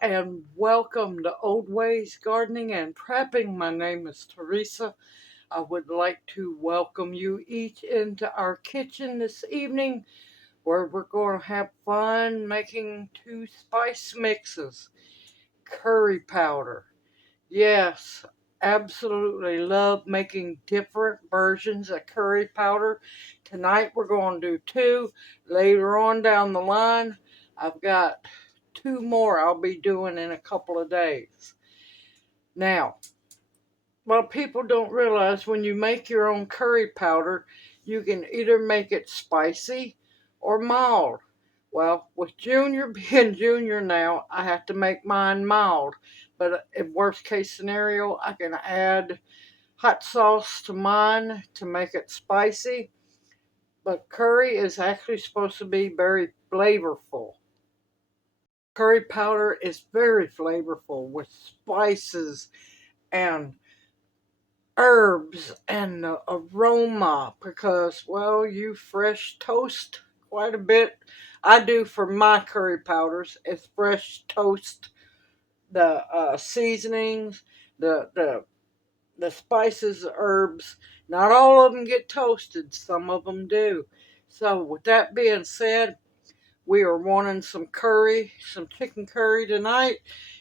and welcome to Old Ways Gardening and Prepping. My name is Teresa. I would like to welcome you each into our kitchen this evening where we're going to have fun making two spice mixes. Curry powder. Yes, absolutely love making different versions of curry powder. Tonight we're going to do two. Later on down the line, I've got two more I'll be doing in a couple of days. Now, what people don't realize, when you make your own curry powder, you can either make it spicy or mild. Well, with Junior being Junior now, I have to make mine mild. But in worst case scenario, I can add hot sauce to mine to make it spicy. But curry is actually supposed to be very flavorful. Curry powder is very flavorful with spices and herbs and the aroma because, well, you fresh toast quite a bit. I do for my curry powders. It's fresh toast the seasonings, the spices, herbs. Not all of them get toasted. Some of them do. So with that being said, we are wanting some curry, some chicken curry tonight.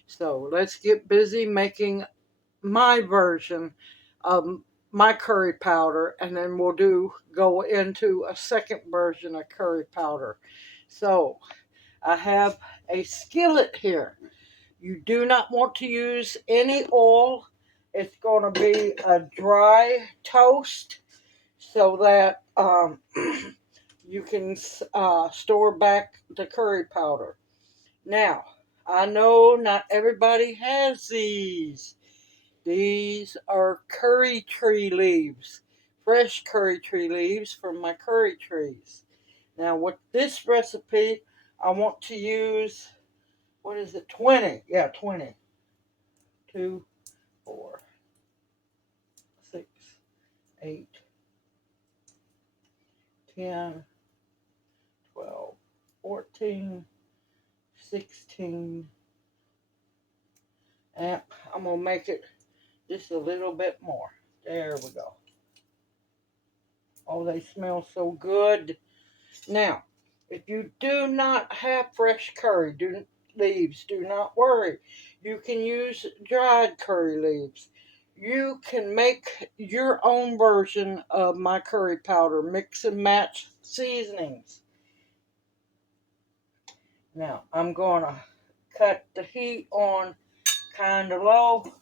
So let's get busy making my version of my curry powder, and then we'll go into a second version of curry powder. So I have a skillet here. You do not want to use any oil. It's going to be a dry toast so that you can store back the curry powder. Now, I know not everybody has these. These are curry tree leaves, fresh curry tree leaves from my curry trees. Now, with this recipe, I want to use, what is it, 20? Yeah, 20. 2, 4, 6, 8, 10, 12, 14, 16, and I'm going to make it just a little bit more. There we go. Oh, they smell so good. Now, if you do not have fresh curry leaves, do not worry. You can use dried curry leaves. You can make your own version of my curry powder, mix and match seasonings. Now, I'm going to cut the heat on kind of low.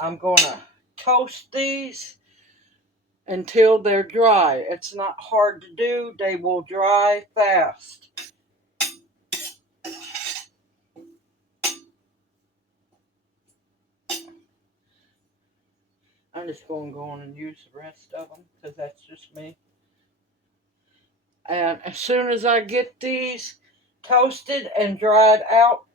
I'm going to toast these until they're dry. It's not hard to do. They will dry fast. I'm just going to go on and use the rest of them because that's just me. And as soon as I get these toasted and dried out,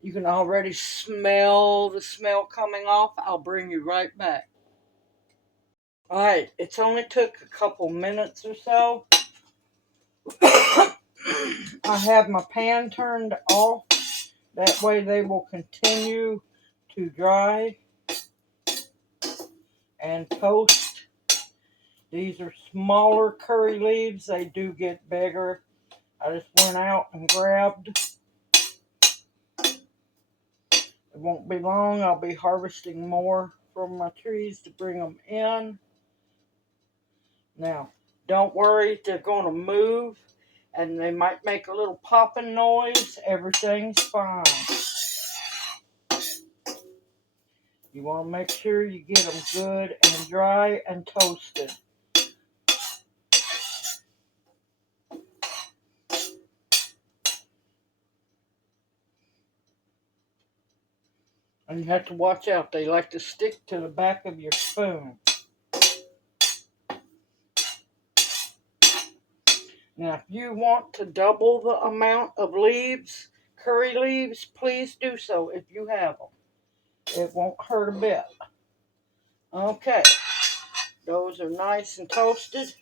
you can already smell the smell coming off. I'll bring you right back. Alright, it's only took a couple minutes or so. I have my pan turned off. That way they will continue to dry and toast. These are smaller curry leaves. They do get bigger. I just went out and grabbed. It won't be long. I'll be harvesting more from my trees to bring them in. Now, don't worry. They're going to move and they might make a little popping noise. Everything's fine. You want to make sure you get them good and dry and toasted. And you have to watch out. They like to stick to the back of your spoon. Now, if you want to double the amount of leaves, curry leaves, please do so if you have them. It won't hurt a bit. Okay. Those are nice and toasted.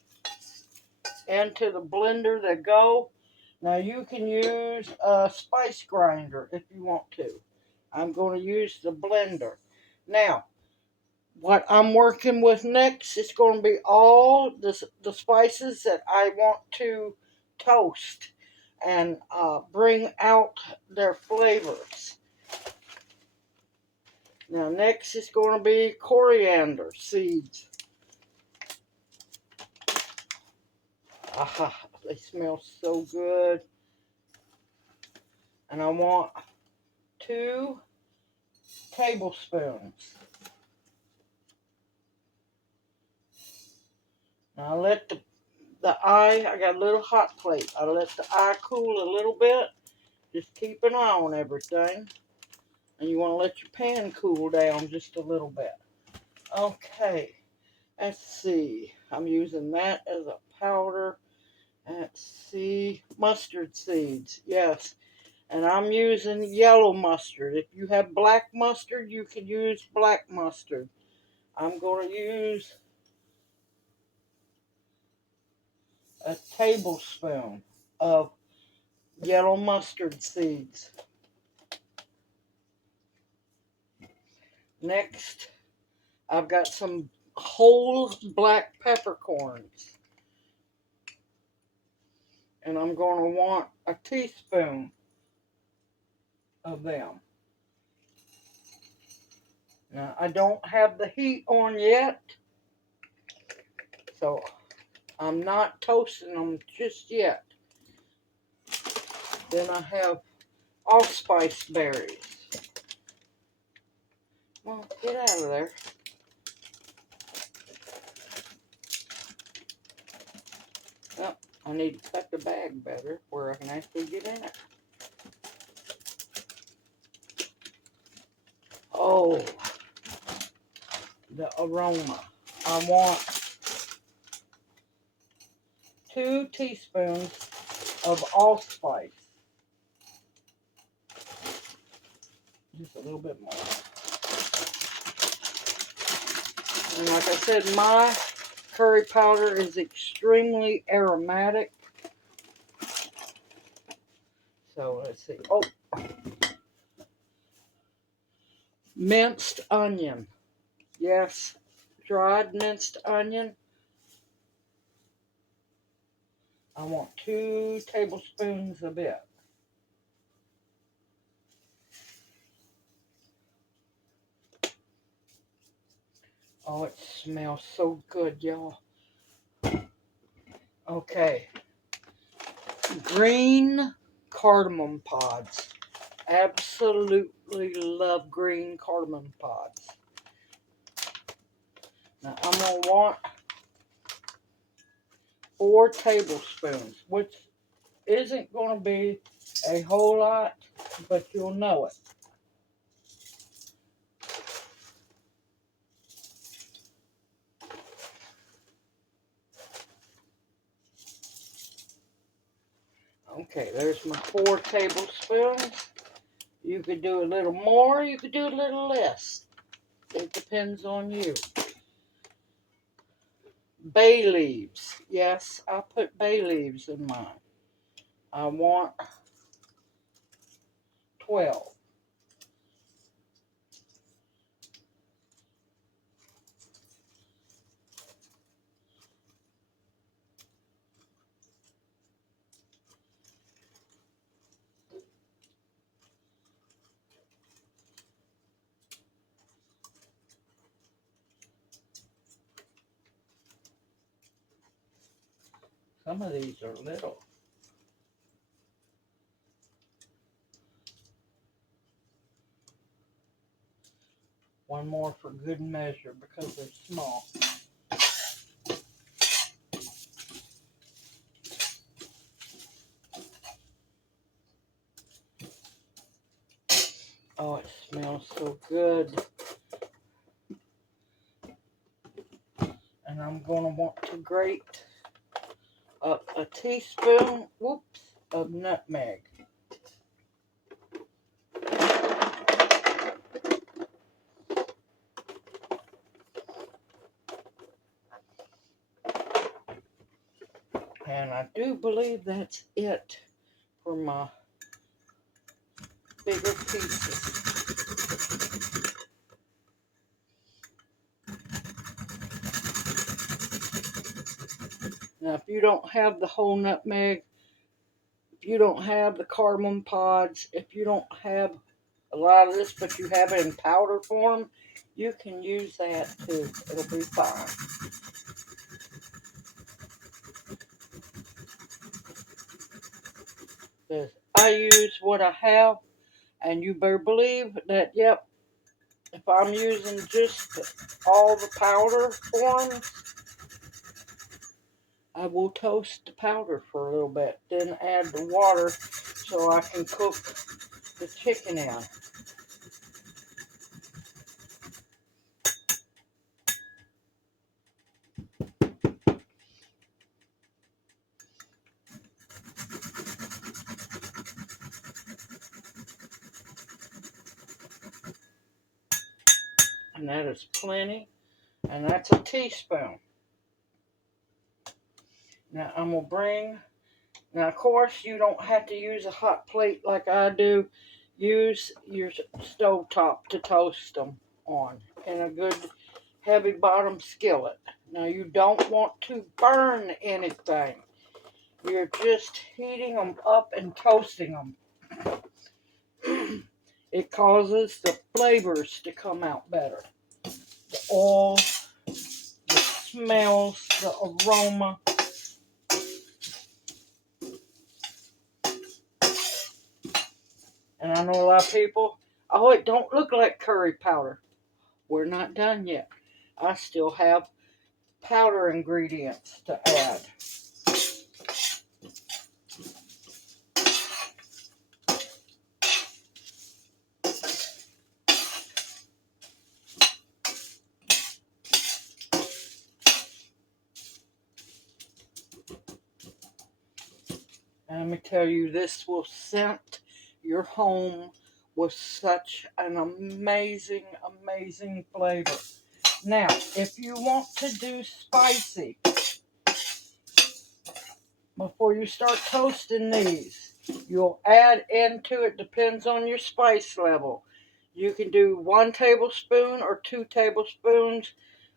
Into the blender they go. Now you can use a spice grinder if you want to. I'm going to use the blender. Now, what I'm working with next is going to be all the spices that I want to toast and bring out their flavors. Now next is going to be coriander seeds. Aha, they smell so good. And I want 2 tablespoons. Now I let I got a little hot plate. I let the eye cool a little bit. Just keep an eye on everything. And you want to let your pan cool down just a little bit. Okay, let's see. I'm using that as a powder. Let's see. Mustard seeds, yes. And I'm using yellow mustard. If you have black mustard, you can use black mustard. I'm going to use a tablespoon of yellow mustard seeds. Next, I've got some whole black peppercorns. And I'm going to want a teaspoon of them. Now, I don't have the heat on yet, so I'm not toasting them just yet. Then I have allspice berries. Well, get out of there. Well, I need to cut the bag better where I can actually get in it. Oh, the aroma. I want 2 teaspoons of allspice. Just a little bit more. And like I said, my curry powder is extremely aromatic. So let's see. Oh, minced onion. Yes, dried minced onion. I want 2 tablespoons of it. Oh, it smells so good, y'all. Okay. Green cardamom pods. Absolutely love green cardamom pods. Now, I'm going to want 4 tablespoons, which isn't going to be a whole lot, but you'll know it. Okay, there's my 4 tablespoons. You could do a little more, you could do a little less. It depends on you. Bay leaves. Yes, I put bay leaves in mine. I want 12. Some of these are little. One more for good measure because they're small. Oh, it smells so good. And I'm going to want to grate up a teaspoon, of nutmeg. And I do believe that's it for my bigger pieces. Now, if you don't have the whole nutmeg, if you don't have the cardamom pods, if you don't have a lot of this, but you have it in powder form, you can use that too. It'll be fine. I use what I have, and you better believe that, yep, if I'm using just all the powder forms, I will toast the powder for a little bit, then add the water so I can cook the chicken in. And that is plenty, and that's a teaspoon. Now I'm going to bring, now of course you don't have to use a hot plate like I do. Use your stove top to toast them on in a good heavy bottom skillet. Now you don't want to burn anything. You're just heating them up and toasting them. It causes the flavors to come out better. The oil, the smells, the aroma. And I know a lot of people, oh, it don't look like curry powder. We're not done yet. I still have powder ingredients to add. And let me tell you, this will scent your home with such an amazing, amazing flavor. Now, if you want to do spicy, before you start toasting these, you'll add into it, depends on your spice level. You can do 1 tablespoon or 2 tablespoons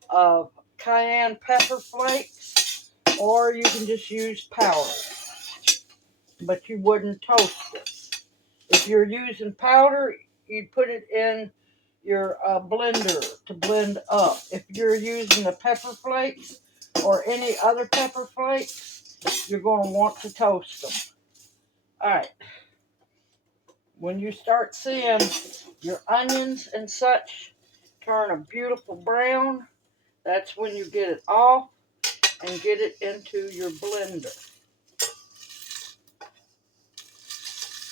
of cayenne pepper flakes, or you can just use powder, but you wouldn't toast it. If you're using powder, you'd put it in your blender to blend up. If you're using the pepper flakes or any other pepper flakes, you're going to want to toast them. Alright, when you start seeing your onions and such turn a beautiful brown, that's when you get it off and get it into your blender.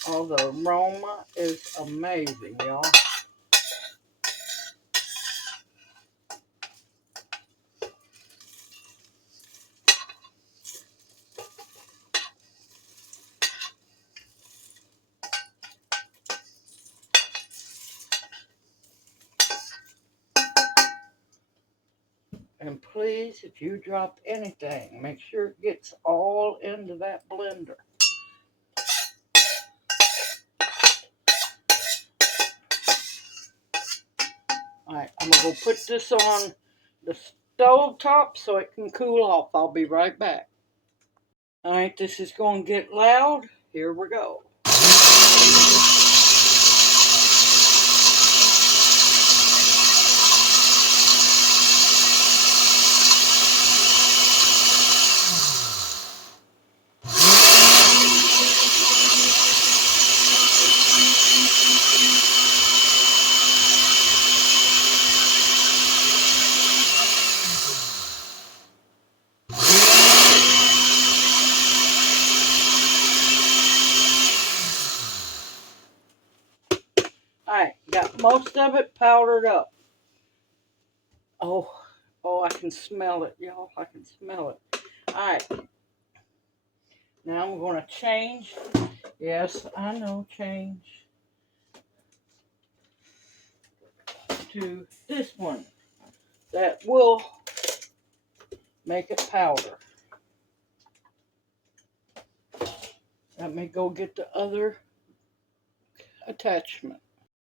Oh, the aroma is amazing, y'all. And please, if you drop anything, make sure it gets all into that blender. Alright, I'm going to go put this on the stove top so it can cool off. I'll be right back. Alright, this is going to get loud. Here we go. Alright, got most of it powdered up. Oh, I can smell it, y'all. I can smell it. Alright. Now I'm going to change. Yes, I know, change to this one. That will make it powder. Let me go get the other attachment.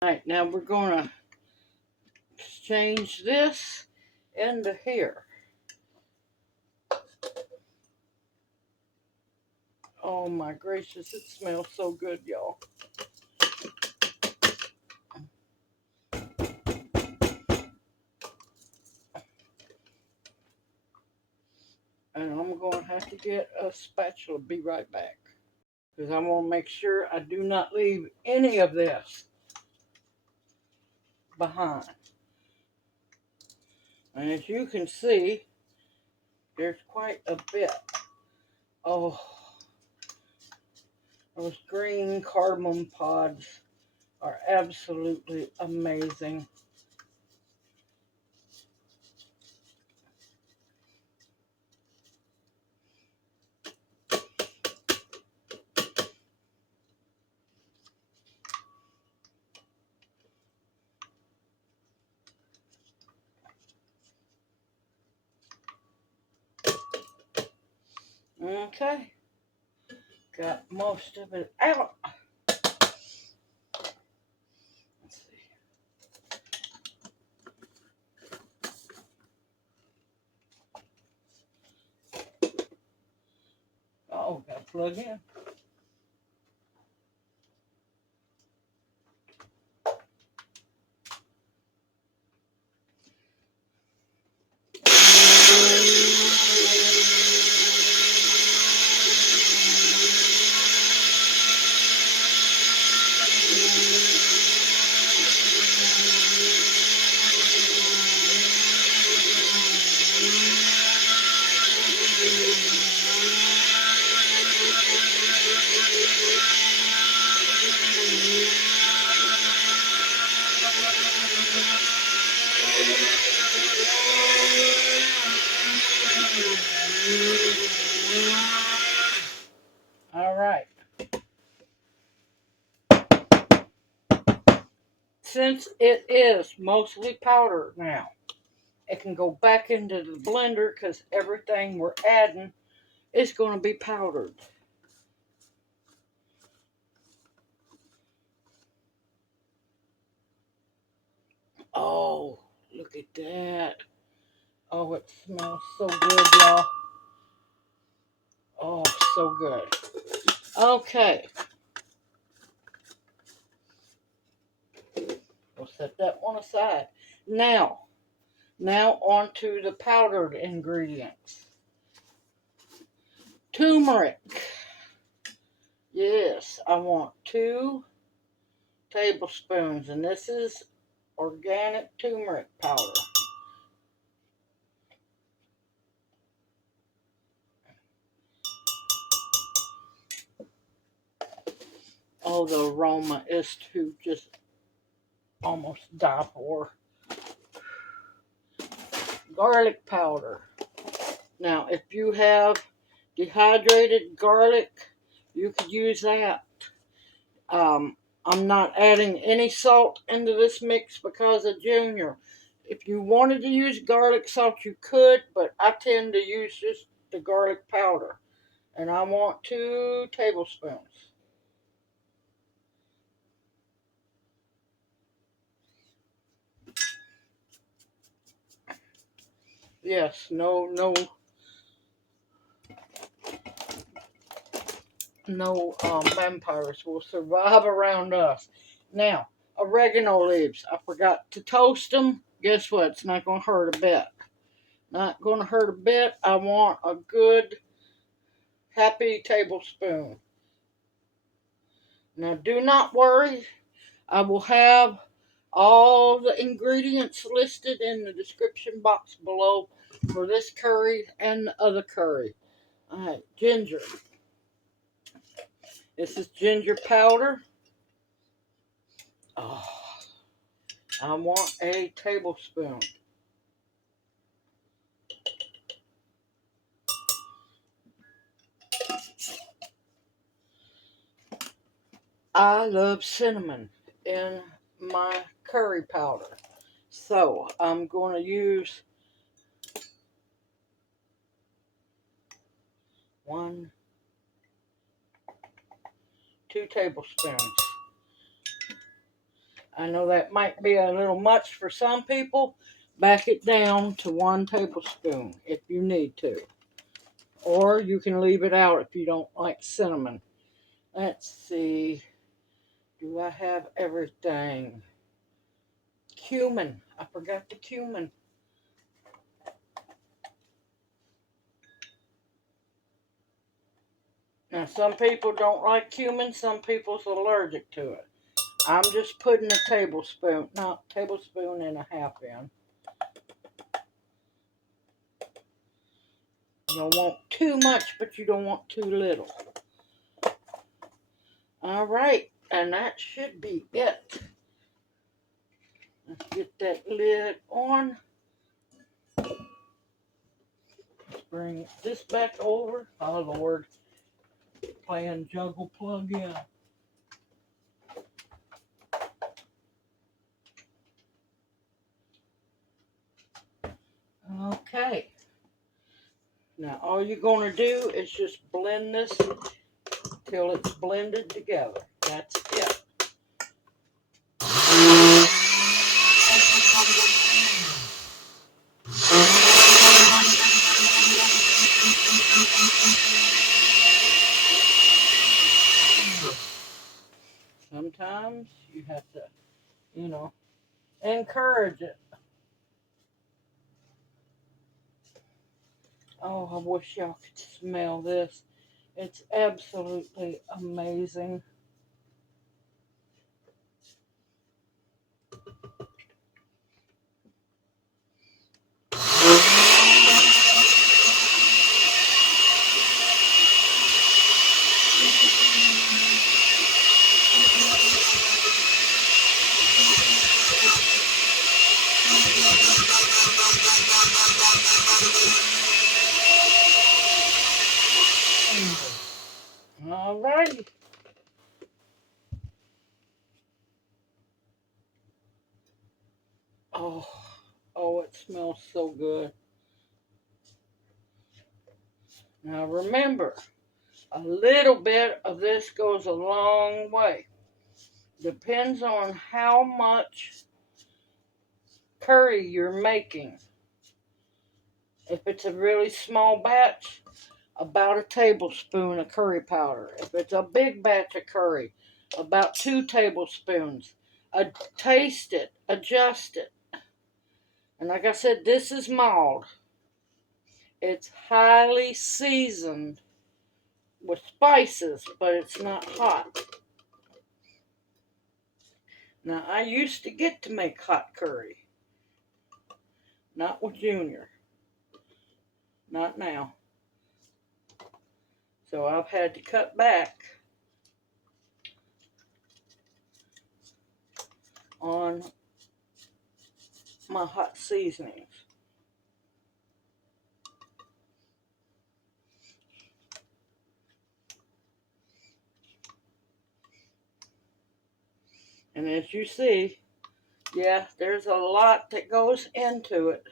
All right, now we're going to exchange this into here. Oh my gracious, it smells so good, y'all. And I'm going to have to get a spatula. Be right back. Because I want to make sure I do not leave any of this behind. And as you can see, there's quite a bit. Oh, those green cardamom pods are absolutely amazing. Okay, got most of it out. Let's see. Oh, got to plug in. All right. Since it is mostly powder now, it can go back into the blender because everything we're adding is going to be powdered. Oh, look at that. Oh, it smells so good, y'all. Oh, so good. Okay. We'll set that one aside. Now on to the powdered ingredients. Turmeric. Yes, I want 2 tablespoons, and this is organic turmeric powder. Oh, the aroma is to just almost die for. Garlic powder. Now, if you have dehydrated garlic, you could use that. I'm not adding any salt into this mix because of Junior. If you wanted to use garlic salt, you could, but I tend to use just the garlic powder. And I want 2 tablespoons. Yes, no vampires will survive around us. Now, oregano leaves. I forgot to toast them. Guess what? It's not going to hurt a bit. Not going to hurt a bit. I want a good, happy tablespoon. Now, do not worry. I will have all the ingredients listed in the description box below for this curry and the other curry. All right, ginger. This is ginger powder. Oh, I want a tablespoon. I love cinnamon in my curry powder. So I'm going to use 1, 2 tablespoons. I know that might be a little much for some people. Back it down to 1 tablespoon if you need to. Or you can leave it out if you don't like cinnamon. Let's see. Do I have everything? Cumin. I forgot the cumin. Now, some people don't like cumin. Some people's allergic to it. I'm just putting a tablespoon, not tablespoon and a half in. You don't want too much, but you don't want too little. All right, and that should be it. Let's get that lid on. Let's bring this back over. Oh, Lord. Playing juggle plug in. Okay. Now, all you're going to do is just blend this till it's blended together. That's it. Sometimes you have to, encourage it. Oh, I wish y'all could smell this. It's absolutely amazing. All righty. Oh, it smells so good. Now remember, a little bit of this goes a long way. Depends on how much curry you're making. If it's a really small batch, about a tablespoon of curry powder. If it's a big batch of curry, about 2 tablespoons. Taste it, adjust it. And like I said, this is mild. It's highly seasoned with spices, but it's not hot. Now, I used to get to make hot curry. Not with Junior. Not now. So I've had to cut back on my hot seasonings. And as you see, yeah, there's a lot that goes into it.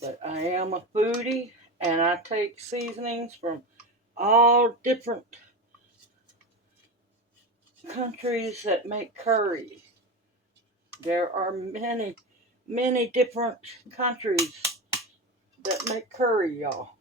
But I am a foodie, and I take seasonings from all different countries that make curry. There are many, many different countries that make curry, y'all.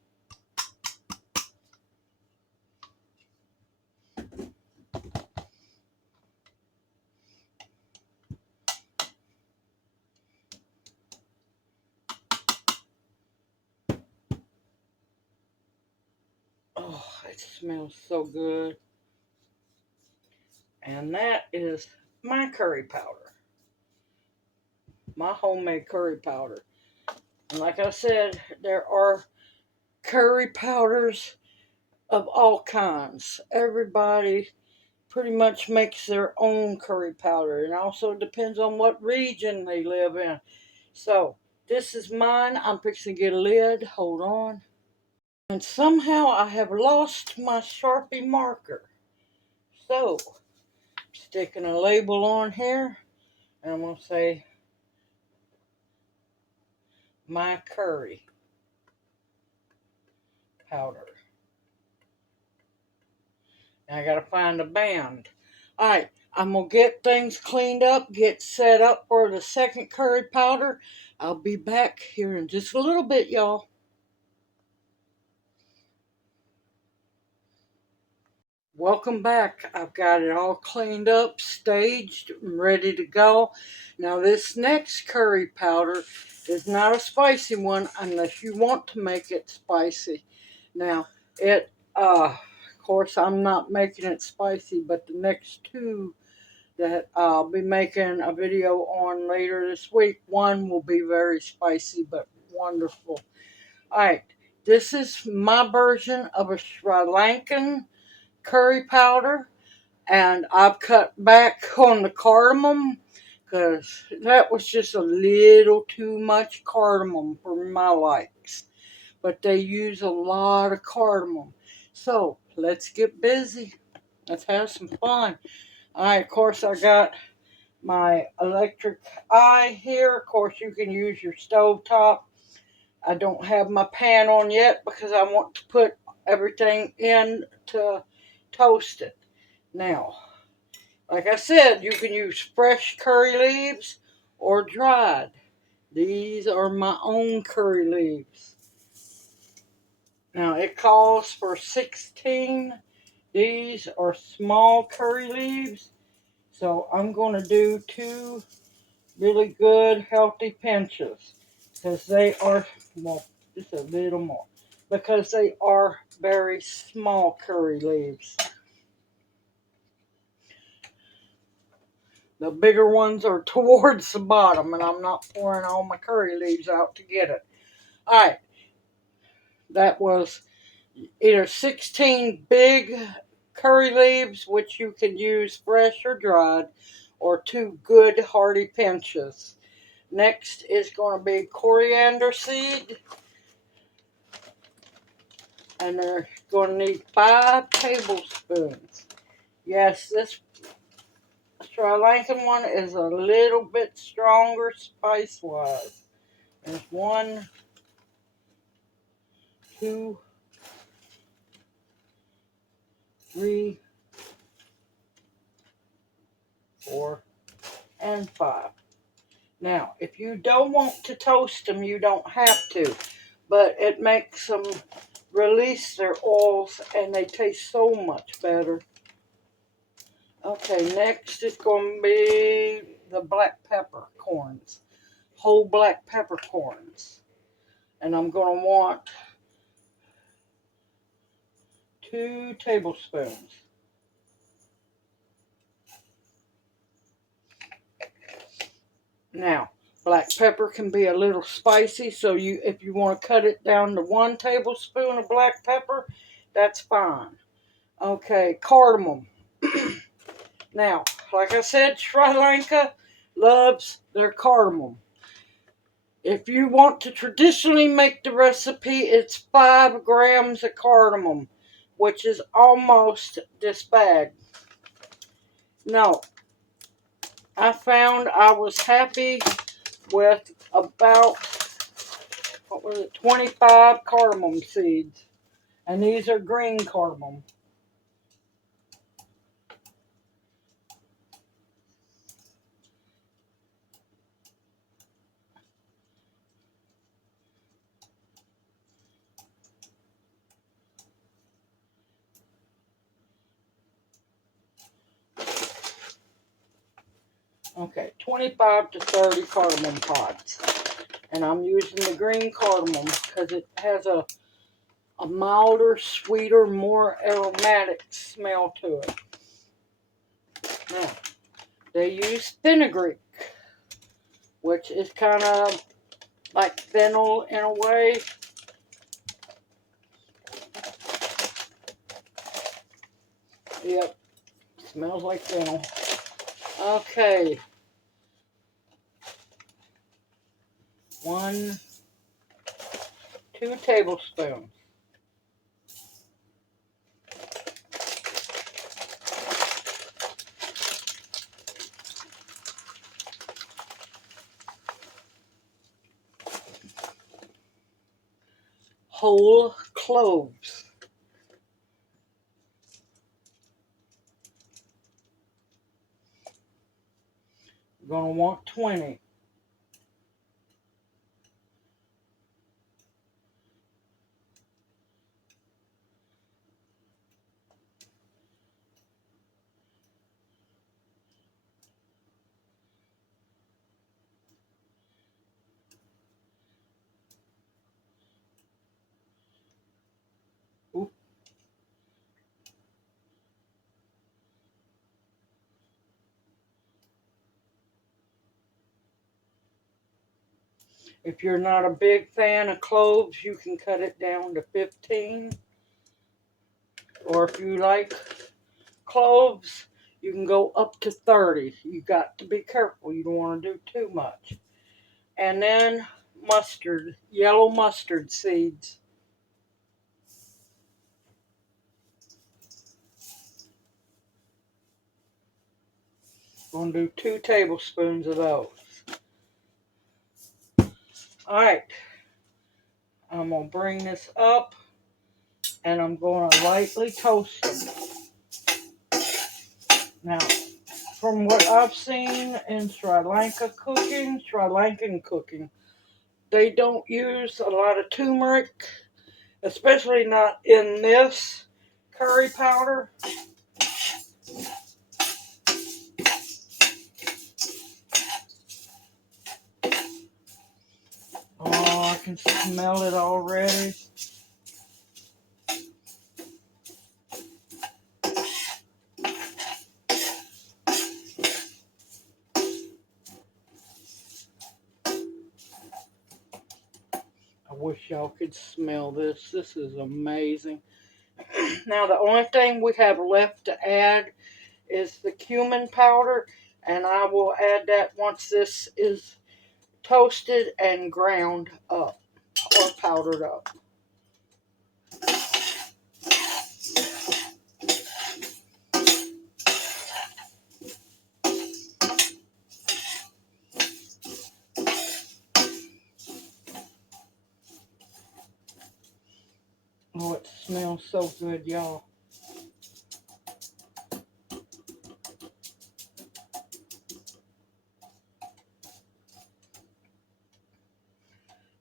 Oh, it smells so good. And that is my curry powder. My homemade curry powder. And like I said, there are curry powders of all kinds. Everybody pretty much makes their own curry powder. And also depends on what region they live in. So, this is mine. I'm fixing to get a lid. Hold on. And somehow I have lost my Sharpie marker. So, sticking a label on here. And I'm going to say, my curry powder. I gotta find a band. Alright, I'm gonna get things cleaned up, get set up for the second curry powder. I'll be back here in just a little bit, y'all. Welcome back. I've got it all cleaned up, staged, and ready to go. Now this next curry powder is not a spicy one unless you want to make it spicy. Now of course I'm not making it spicy, but the next two that I'll be making a video on later this week, one will be very spicy but wonderful. Alright, this is my version of a Sri Lankan curry powder, and I've cut back on the cardamom because that was just a little too much cardamom for my likes. But they use a lot of cardamom. So let's get busy. Let's have some fun. Alright, of course I got my electric eye here. Of course you can use your stove top. I don't have my pan on yet because I want to put everything in to toast it. Now, like I said, you can use fresh curry leaves or dried. These are my own curry leaves. Now, it calls for 16. These are small curry leaves. So I'm going to do 2 really good, healthy pinches. Because they are, well, just a little more. Because they are very small curry leaves. The bigger ones are towards the bottom, and I'm not pouring all my curry leaves out to get it. Alright, that was either 16 big curry leaves, which you can use fresh or dried, or 2 good hearty pinches. Next is going to be coriander seed, and they're going to need 5 tablespoons. Yes, this Sri Lankan one is a little bit stronger spice-wise. There's 1, 2, 3, 4, and 5. Now, if you don't want to toast them, you don't have to. But it makes them release their oils and they taste so much better. Okay, next is going to be the black peppercorns. Whole black peppercorns. And I'm going to want 2 tablespoons. Now, black pepper can be a little spicy, so if you want to cut it down to 1 tablespoon of black pepper, that's fine. Okay, cardamom. Now, like I said, Sri Lanka loves their cardamom. If you want to traditionally make the recipe, it's 5 grams of cardamom, which is almost this bag. No, I found I was happy with about, 25 cardamom seeds. And these are green cardamom. Okay, 25 to 30 cardamom pods. And I'm using the green cardamom because it has a milder, sweeter, more aromatic smell to it. Now, they use fenugreek, which is kind of like fennel in a way. Yep, smells like fennel. Okay. 1, 2 tablespoons. Whole cloves. You're going to want 20. Oop. If you're not a big fan of cloves, you can cut it down to 15. Or if you like cloves, you can go up to 30. You got to be careful. You don't want to do too much. And then mustard, yellow mustard seeds. I'm going to do 2 tablespoons of those. Alright, I'm going to bring this up and I'm going to lightly toast them. Now, from what I've seen in Sri Lankan cooking, they don't use a lot of turmeric, especially not in this curry powder. Oh, I can smell it already. I wish y'all could smell this. This is amazing. Now, the only thing we have left to add is the cumin powder, and I will add that once this is toasted and ground up or powdered up. Oh, it smells so good, y'all.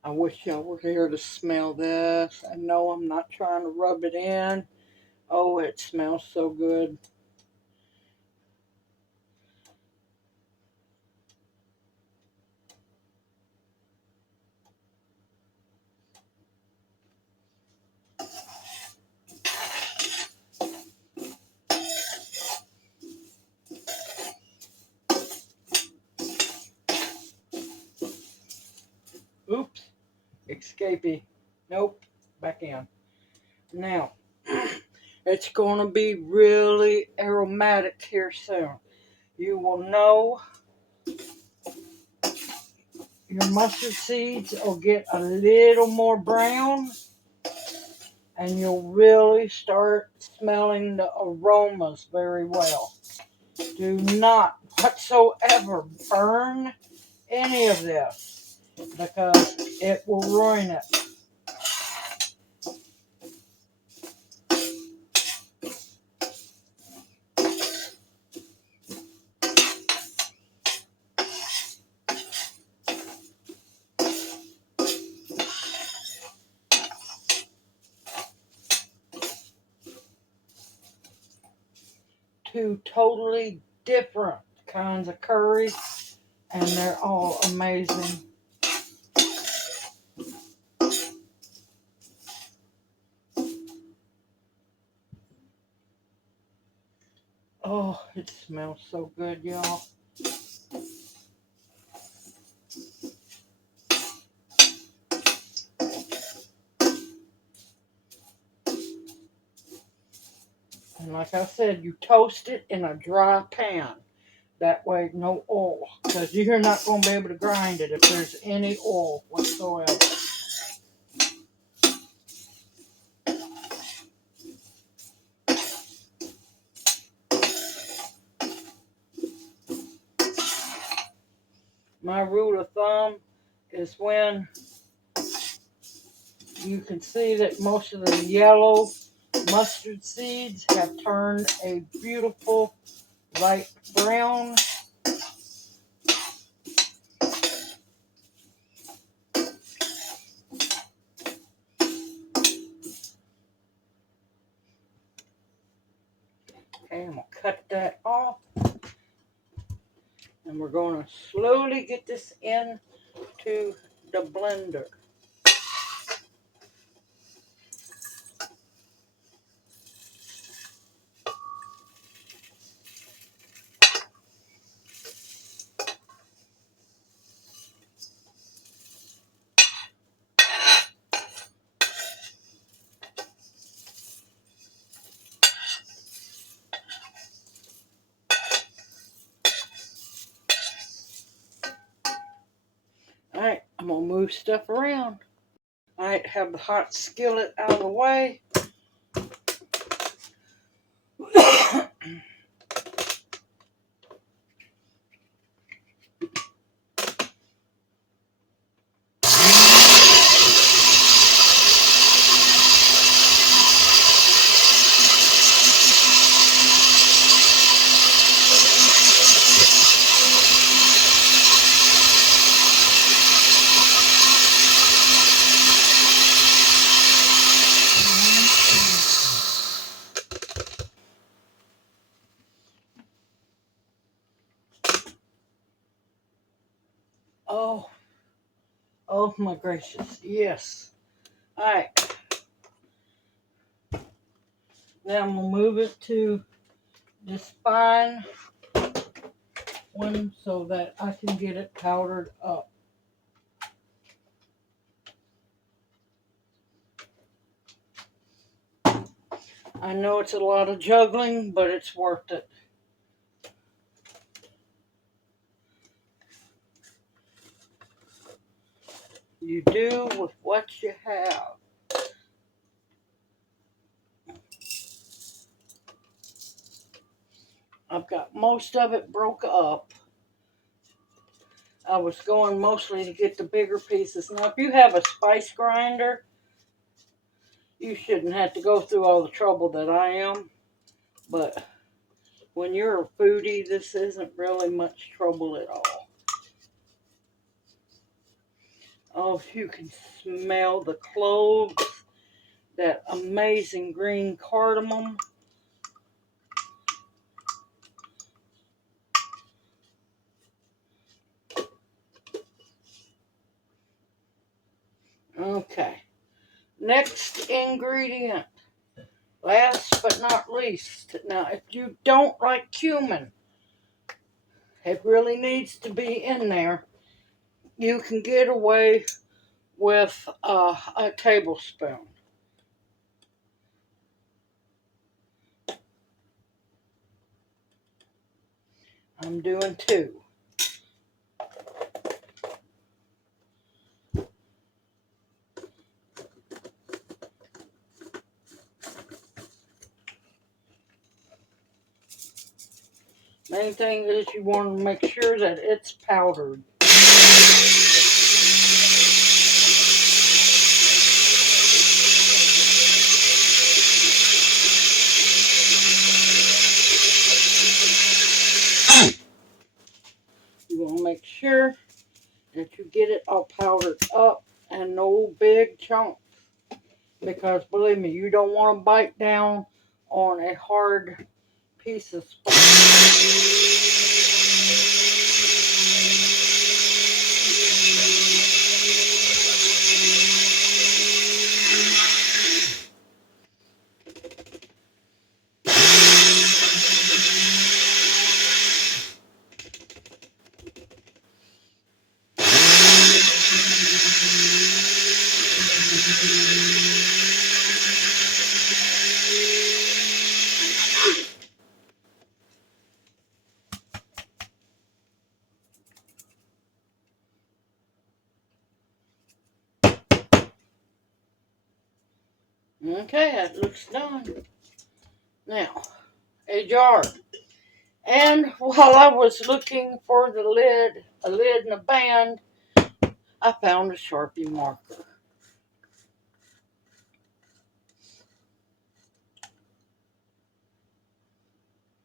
I wish y'all were here to smell this. I know I'm not trying to rub it in. Oh, it smells so good. Oops, escapee. Nope, back in. Now, it's going to be really aromatic here soon. You will know your mustard seeds will get a little more brown, and you'll really start smelling the aromas very well. Do not whatsoever burn any of this, because it will ruin it. Two totally different kinds of curry, and they're all amazing. Oh, it smells so good, y'all. And like I said, you toast it in a dry pan. That way, no oil, because you're not going to be able to grind it if there's any oil whatsoever. My rule of thumb is when you can see that most of the yellow mustard seeds have turned a beautiful light brown. that off. And we're going to slowly get this into the blender. Alright, I'm going to move stuff around. Alright, have the hot skillet out of the way. Oh my gracious, yes. Alright. Now I'm going to move it to the spine one so that I can get it powdered up. I know it's a lot of juggling, but it's worth it. You do with what you have. I've got most of it broke up. I was going mostly to get the bigger pieces. Now, if you have a spice grinder, you shouldn't have to go through all the trouble that I am. But when you're a foodie, this isn't really much trouble at all. Oh, you can smell the cloves, that amazing green cardamom. Okay, next ingredient, last but not least. Now, if you don't like cumin, it really needs to be in there. You can get away with a tablespoon. I'm doing 2. Main thing is you want to make sure that it's powdered. You want to make sure that you get it all powdered up and no big chunks. Because believe me, you don't want to bite down on a hard piece of spice. Okay, that looks done. Now, a jar. And while I was looking for the lid, a lid and a band, I found a Sharpie marker.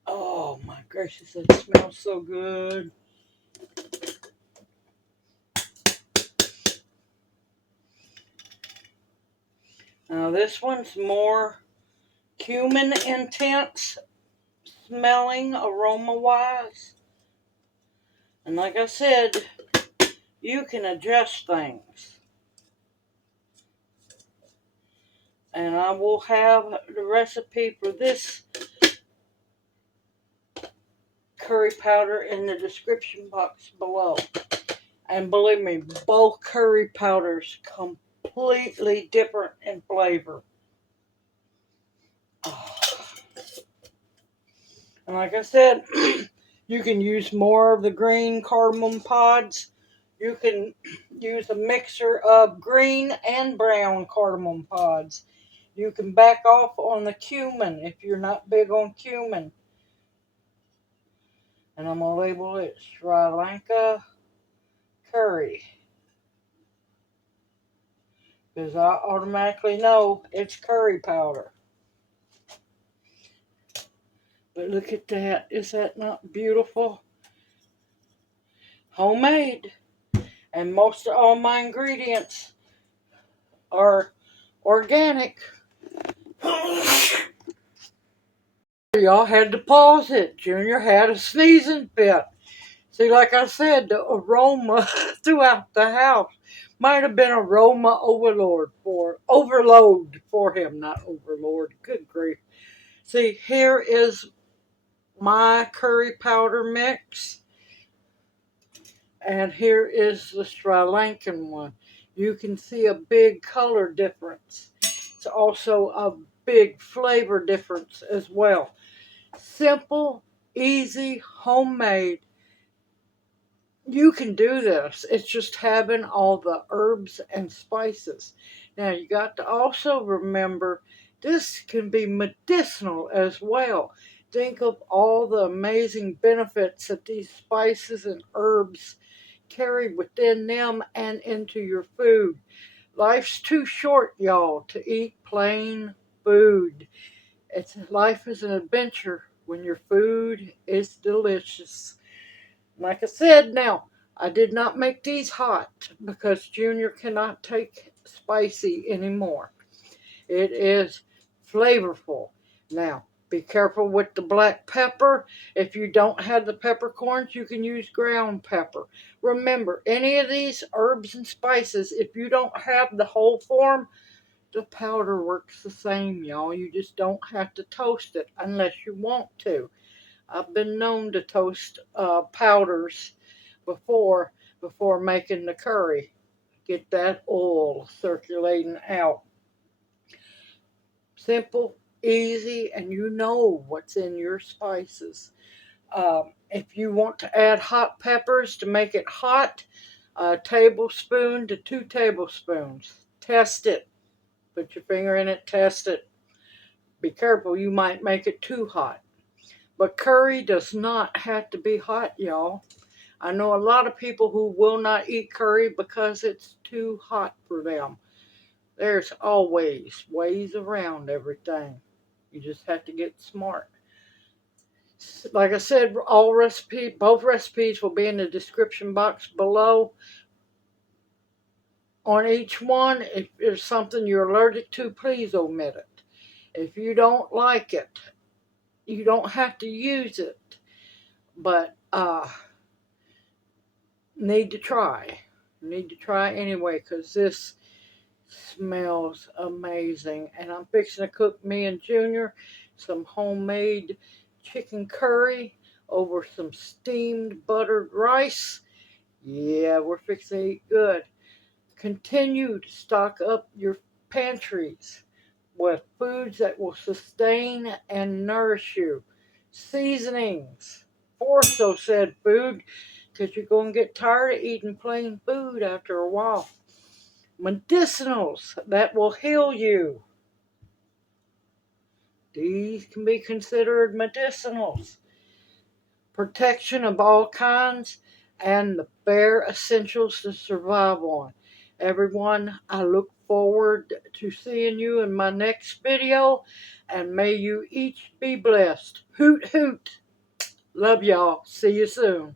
Oh my gracious, it smells so good. Now this one's more cumin intense smelling aroma-wise. And like I said, you can adjust things. And I will have the recipe for this curry powder in the description box below. And believe me, both curry powders completely different in flavor. Oh. And like I said, you can use more of the green cardamom pods. You can use a mixture of green and brown cardamom pods. You can back off on the cumin if you're not big on cumin. And I'm going to label it Sri Lanka curry, because I automatically know it's curry powder. But look at that. Is that not beautiful? Homemade. And most of all my ingredients are organic. Y'all had to pause it. Junior had a sneezing fit. See, like I said, the aroma throughout the house might have been aroma overload for him, not overlord. Good grief. See, here is my curry powder mix. And here is the Sri Lankan one. You can see a big color difference. It's also a big flavor difference as well. Simple, easy, homemade. You can do this. It's just having all the herbs and spices. Now, you got to also remember this can be medicinal as well. Think of all the amazing benefits that these spices and herbs carry within them and into your food. Life's too short, y'all, to eat plain food. Life is an adventure when your food is delicious. Like I said, now, I did not make these hot because Junior cannot take spicy anymore. It is flavorful. Now, be careful with the black pepper. If you don't have the peppercorns, you can use ground pepper. Remember, any of these herbs and spices, if you don't have the whole form, the powder works the same, y'all. You just don't have to toast it unless you want to. I've been known to toast powders before making the curry. Get that oil circulating out. Simple, easy, and you know what's in your spices. If you want to add hot peppers to make it hot, a tablespoon to 2 tablespoons. Test it. Put your finger in it, test it. Be careful, you might make it too hot. But curry does not have to be hot, y'all. I know a lot of people who will not eat curry because it's too hot for them. There's always ways around everything. You just have to get smart. Like I said, both recipes will be in the description box below. On each one, if there's something you're allergic to, please omit it. If you don't like it, you don't have to use it. But need to try. Need to try anyway, because this smells amazing. And I'm fixing to cook me and Junior some homemade chicken curry over some steamed buttered rice. Yeah, we're fixing to eat good. Continue to stock up your pantries with foods that will sustain and nourish you. Seasonings. Also said food, because you're going to get tired of eating plain food after a while. Medicinals that will heal you. These can be considered medicinals. Protection of all kinds, and the bare essentials to survive on. Everyone, I look forward to seeing you in my next video, and may you each be blessed. Hoot, hoot. Love y'all. See you soon.